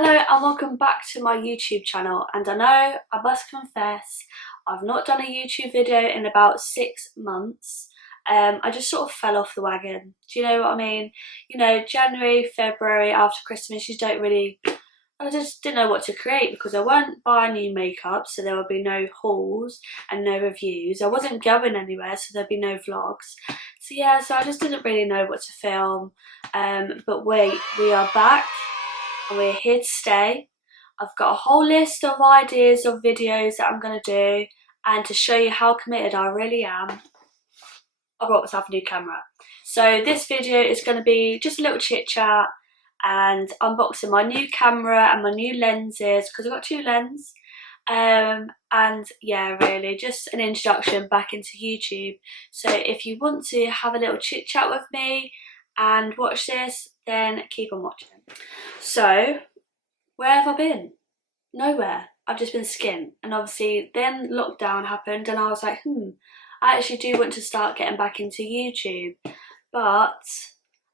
Hello and welcome back to my YouTube channel, and I know, I must confess, I've not done a YouTube video in about 6 months. I just sort of fell off the wagon. Do you know what I mean? You know, January, February, after Christmas, I just didn't know what to create because I weren't buying new makeup, so there would be no hauls and no reviews. I wasn't going anywhere, so there'd be no vlogs. So I just didn't really know what to film. But wait, we are back. And we're here to stay. I've got a whole list of ideas of videos that I'm going to do, and to show you how committed I really am, I brought myself a new camera. So this video is going to be just a little chit chat and unboxing my new camera and my new lenses, because I've got 2 lenses. And yeah, really just an introduction back into YouTube. So if you want to have a little chit chat with me and watch this, then keep on watching. So where have I been? Nowhere. I've just been skint, and obviously then lockdown happened and I was like, I actually do want to start getting back into YouTube, but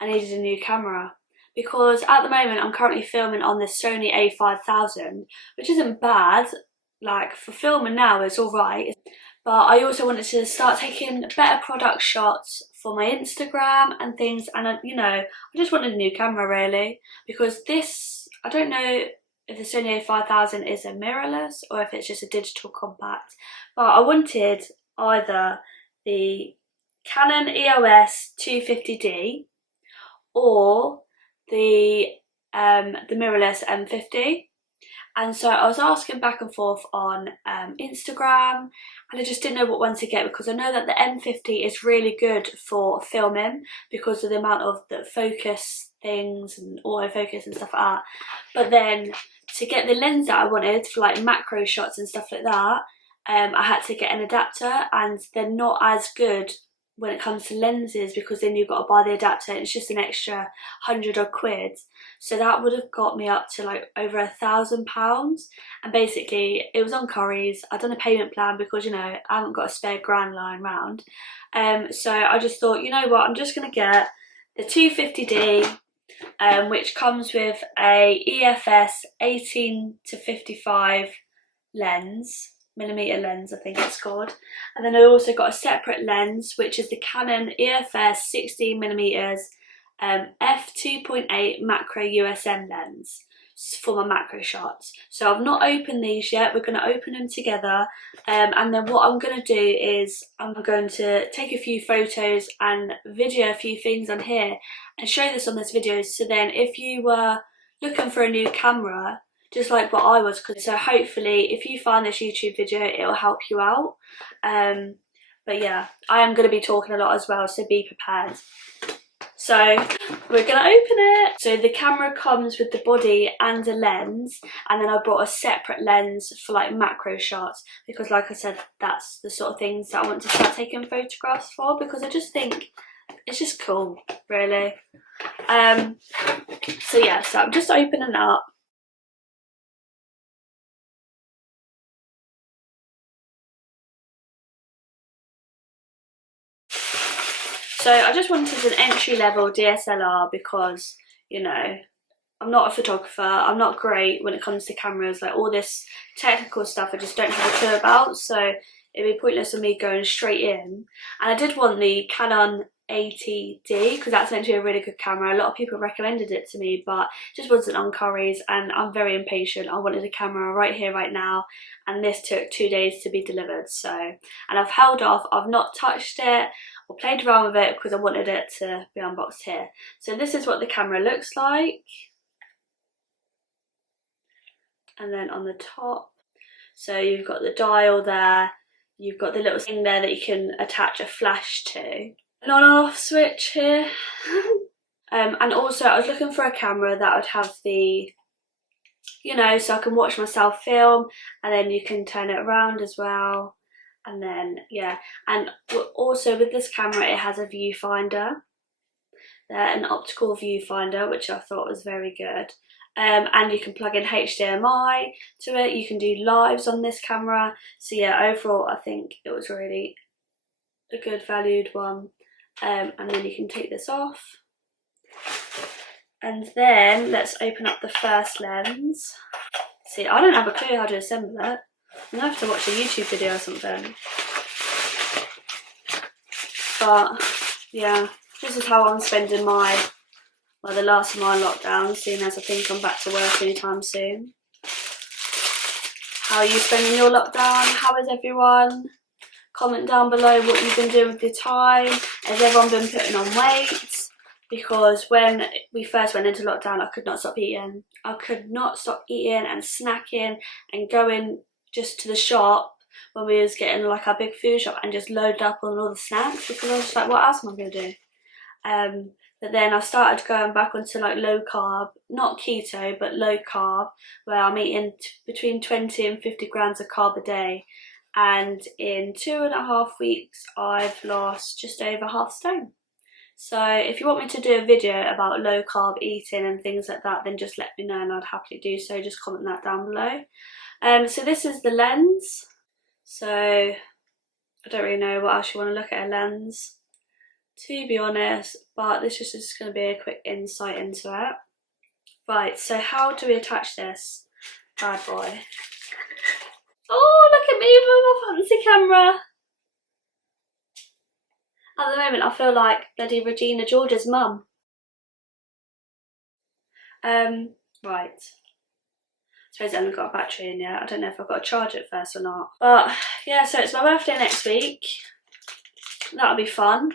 I needed a new camera, because at the moment I'm currently filming on this Sony a5000, which isn't bad. Like, for filming now it's alright, but I also wanted to start taking better product shots for my Instagram and things, and you know, I just wanted a new camera really, because this, I don't know if the Sony a5000 is a mirrorless or if it's just a digital compact, but I wanted either the Canon EOS 250D or the mirrorless M50. And so I was asking back and forth on Instagram, and I just didn't know what one to get, because I know that the M50 is really good for filming because of the amount of the focus things and autofocus and stuff like that. But then to get the lens that I wanted for like macro shots and stuff like that, I had to get an adapter, and they're not as good when it comes to lenses, because then you've got to buy the adapter and it's just an extra 100 odd quid. So that would have got me up to like over £1,000, and basically it was on Curry's. I'd done a payment plan because, you know, I haven't got a spare grand lying around. So I just thought, you know what, I'm just going to get the 250D, which comes with a EFS 18 to 55 lens. Millimeter lens, I think it's called. And then I also got a separate lens, which is the Canon EFS 16mm f2.8 macro USM lens for my macro shots. So I've not opened these yet. We're going to open them together, and then what I'm going to do is I'm going to take a few photos and video a few things on here and show this on this video, so then if you were looking for a new camera, just like what I was, so hopefully if you find this YouTube video it'll help you out. But yeah, I am going to be talking a lot as well, so be prepared. So we're going to open it. So the camera comes with the body and a lens, and then I brought a separate lens for like macro shots, because like I said, that's the sort of things that I want to start taking photographs for, because I just think it's just cool really. So yeah, so I'm just opening up. So I just wanted an entry-level DSLR because, you know, I'm not a photographer, I'm not great when it comes to cameras, like all this technical stuff I just don't have a clue about, so it'd be pointless of me going straight in. And I did want the Canon 80D, because that's meant to be a really good camera. A lot of people recommended it to me, but it just wasn't on Curry's, and I'm very impatient. I wanted a camera right here, right now, and this took 2 days to be delivered. So, and I've held off, I've not touched it or played around with it because I wanted it to be unboxed here. So this is what the camera looks like. And then on the top, so you've got the dial there, you've got the little thing there that you can attach a flash to. An on and off switch here. And also I was looking for a camera that would have the, you know, so I can watch myself film, and then you can turn it around as well. And then yeah, and also with this camera it has a viewfinder there, an optical viewfinder, which I thought was very good. And you can plug in HDMI to it, you can do lives on this camera. So yeah, overall I think it was really a good valued one. And then you can take this off, And then let's open up the first lens. See, I don't have a clue how to assemble it. I'm gonna have to watch a YouTube video or something. But yeah, this is how I'm spending the last of my lockdown, seeing as I think I'm back to work anytime soon. How are you spending your lockdown? How is everyone? Comment down below what you've been doing with your time. Has everyone been putting on weight? Because when we first went into lockdown, I could not stop eating. I could not stop eating and snacking and going just to the shop when we was getting like our big food shop and just load up on all the snacks, because I was just like, what else am I going to do? But then I started going back onto like low carb, not keto, but low carb, where I'm eating between 20 and 50 grams of carb a day. And in 2.5 weeks, I've lost just over half stone. So if you want me to do a video about low carb eating and things like that, then just let me know and I'd happily do so. Just comment that down below. So this is the lens. So I don't really know what else you want to look at a lens, to be honest, but this is just going to be a quick insight into it. Right, so how do we attach this bad boy? Oh, look at me with my fancy camera. At the moment, I feel like bloody Regina George's mum. Right. I suppose I haven't got a battery in yet. I don't know if I've got to charge it first or not. But yeah, so it's my birthday next week. That'll be fun.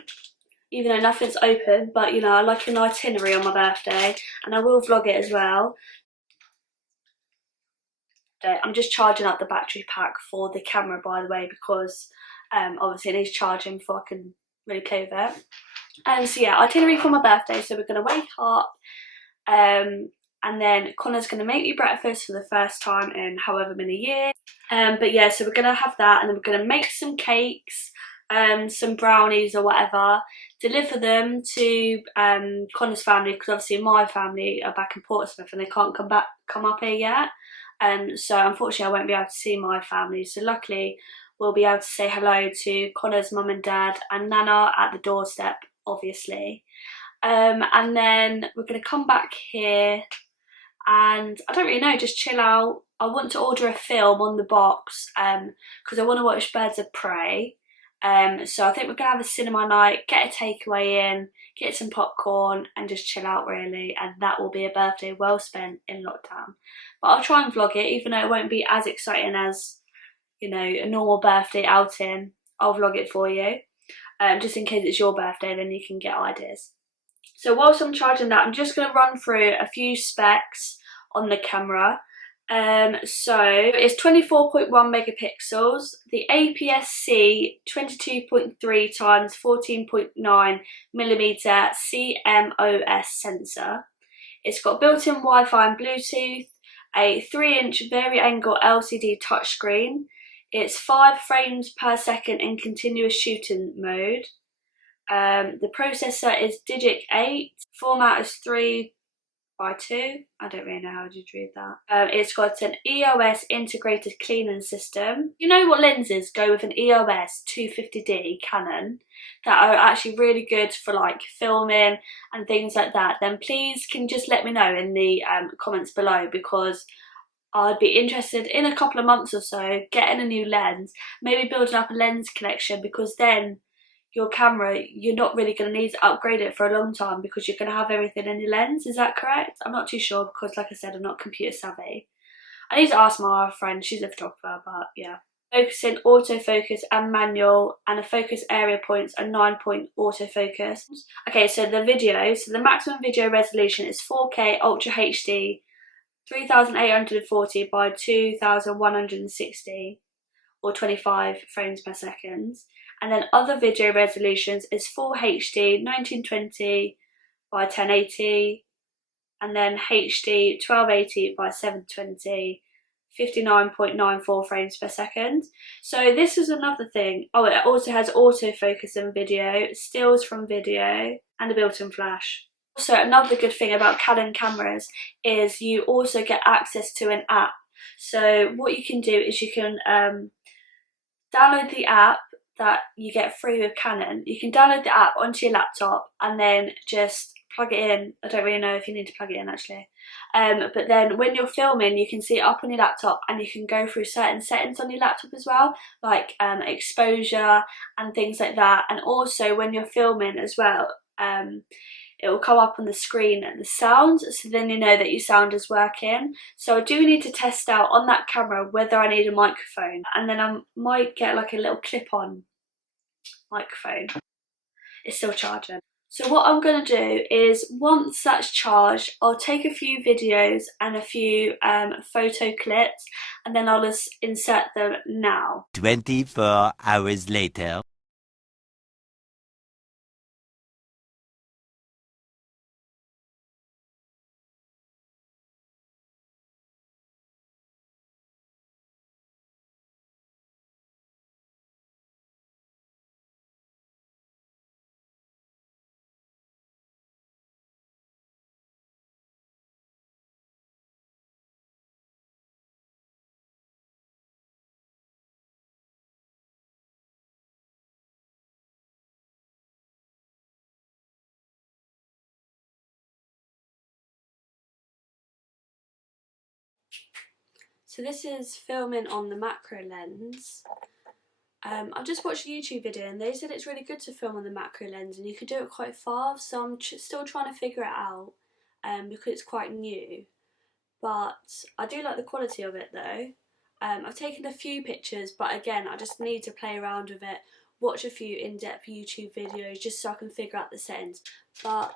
Even though nothing's open, but you know, I like an itinerary on my birthday, and I will vlog it as well. I'm just charging up the battery pack for the camera, by the way, because obviously it needs charging before I can really play with it. So yeah, itinerary for my birthday. So we're going to wake up, and then Connor's going to make me breakfast for the first time in however many years. But yeah, so we're going to have that, and then we're going to make some cakes, some brownies or whatever, deliver them to Connor's family, because obviously my family are back in Portsmouth and they can't come up here yet. So unfortunately I won't be able to see my family, so luckily we'll be able to say hello to Connor's mum and dad and Nana at the doorstep, obviously. And then we're going to come back here and I don't really know, just chill out. I want to order a film on the box because I want to watch Birds of Prey. So I think we're going to have a cinema night, get a takeaway in, get some popcorn and just chill out really, and that will be a birthday well spent in lockdown. But I'll try and vlog it, even though it won't be as exciting as, you know, a normal birthday outing. I'll vlog it for you, just in case it's your birthday, then you can get ideas. So whilst I'm charging that, I'm just going to run through a few specs on the camera. So it's 24.1 megapixels, the APS-C 22.3 times 14.9 millimeter CMOS sensor. It's got built-in Wi-Fi and Bluetooth, a 3-inch vari-angle LCD touchscreen. It's 5 frames per second in continuous shooting mode. The processor is Digit 8, format is 3:2. I don't really know how to read that. It's got an EOS integrated cleaning system. You know what lenses go with an EOS 250D Canon that are actually really good for like filming and things like that? Then please can you just let me know in the comments below, because I'd be interested in a couple of months or so getting a new lens, maybe building up a lens collection, because then your camera, you're not really going to need to upgrade it for a long time because you're going to have everything in your lens. Is that correct? I'm not too sure because, like I said, I'm not computer savvy. I need to ask my friend, she's a photographer, but yeah. Focusing, autofocus and manual, and the focus area points are 9-point autofocus. Okay, so the video, so the maximum video resolution is 4K Ultra HD 3840 by 2160 or 25 frames per second. And then other video resolutions is Full HD 1920 by 1080, and then HD 1280 by 720, 59.94 frames per second. So this is another thing. Oh, it also has autofocus in video, stills from video, and a built-in flash. Also, another good thing about Canon cameras is you also get access to an app. So what you can do is you can download the app that you get free with Canon. You can download the app onto your laptop and then just plug it in. I don't really know if you need to plug it in actually. But then when you're filming, you can see it up on your laptop, and you can go through certain settings on your laptop as well, like exposure and things like that. And also when you're filming as well, it will come up on the screen and the sound, so then you know that your sound is working. So I do need to test out on that camera whether I need a microphone, and then I might get like a little clip-on microphone. It's still charging. So what I'm going to do is, once that's charged, I'll take a few videos and a few photo clips, and then I'll just insert them now. 24 hours later. So this is filming on the macro lens. I just watched a YouTube video and they said it's really good to film on the macro lens and you can do it quite fast, so I'm still trying to figure it out because it's quite new. But I do like the quality of it though. I've taken a few pictures, but again I just need to play around with it, watch a few in-depth YouTube videos just so I can figure out the settings. But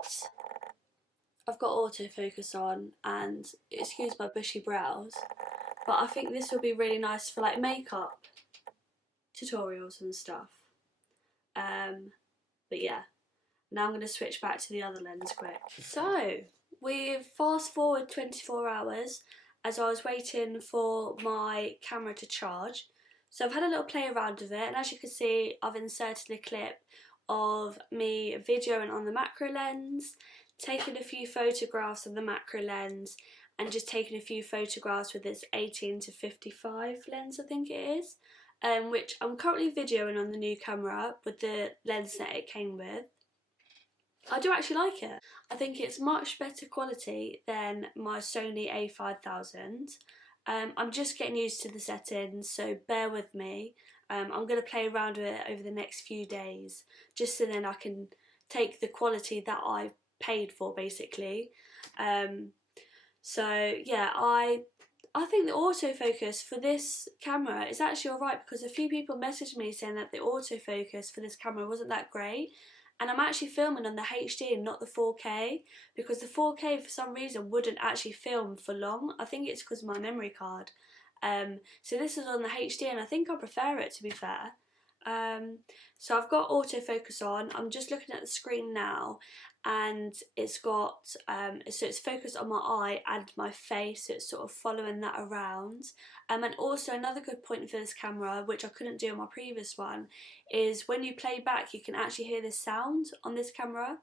I've got autofocus on, and excuse my bushy brows, but I think this would be really nice for like makeup tutorials and stuff. But yeah, now I'm going to switch back to the other lens quick. So we've fast forward 24 hours as I was waiting for my camera to charge. So I've had a little play around with it, and as you can see I've inserted a clip of me videoing on the macro lens, taking a few photographs of the macro lens, and just taking a few photographs with this 18-55 lens, I think it is, which I'm currently videoing on the new camera with the lens that it came with. I do actually like it. I think it's much better quality than my Sony a5000. I'm just getting used to the settings, so bear with me. I'm going to play around with it over the next few days, just so then I can take the quality that I paid for, basically. So yeah, I think the autofocus for this camera is actually alright, because a few people messaged me saying that the autofocus for this camera wasn't that great. And I'm actually filming on the HD and not the 4K, because the 4K for some reason wouldn't actually film for long. I think it's because of my memory card. So this is on the HD and I think I prefer it, to be fair. So I've got autofocus on. I'm just looking at the screen now, and it's got so it's focused on my eye and my face, so it's sort of following that around. And also another good point for this camera, which I couldn't do on my previous one, is when you play back you can actually hear the sound on this camera,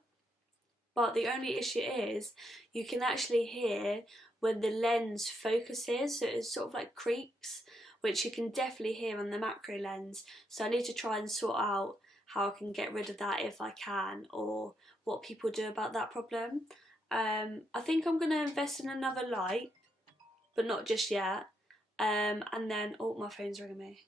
but the only issue is you can actually hear when the lens focuses, so it sort of like creaks, which you can definitely hear on the macro lens. So I need to try and sort out how I can get rid of that if I can, or what people do about that problem. I think I'm going to invest in another light, but not just yet. And then, oh, my phone's ringing me.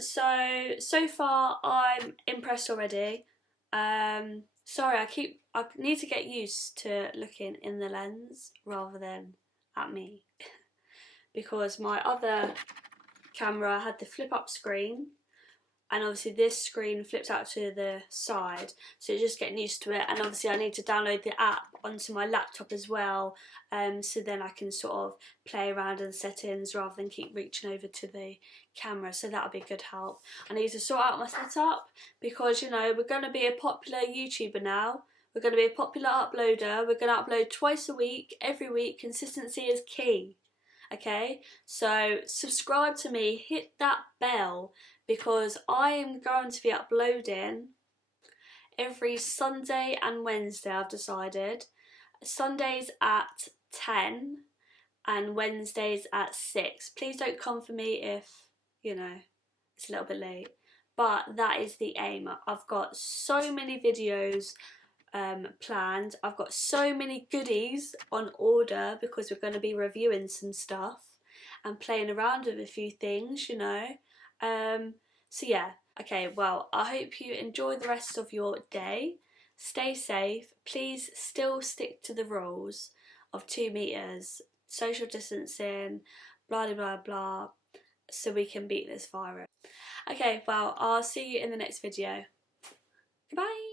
So far I'm impressed already. Sorry, I need to get used to looking in the lens rather than at me, because my other camera had the flip up screen, and obviously this screen flips out to the side, so just getting used to it. And obviously I need to download the app onto my laptop as well, so then I can sort of play around in the settings rather than keep reaching over to the camera, so that'll be a good help. I need to sort out my setup, because you know, we're going to be a popular YouTuber now. We're going to be a popular uploader. We're going to upload twice a week, every week. Consistency is key. Okay, so subscribe to me, hit that bell, because I am going to be uploading every Sunday and Wednesday. I've decided Sundays at 10 and Wednesdays at 6. Please don't come for me if, you know, it's a little bit late, but that is the aim. I've got so many videos planned. I've got so many goodies on order because we're going to be reviewing some stuff and playing around with a few things, you know. So yeah, okay, well, I hope you enjoy the rest of your day. Stay safe. Please still stick to the rules of 2 meters, social distancing, blah blah blah, so we can beat this virus. Okay, well, I'll see you in the next video. Goodbye.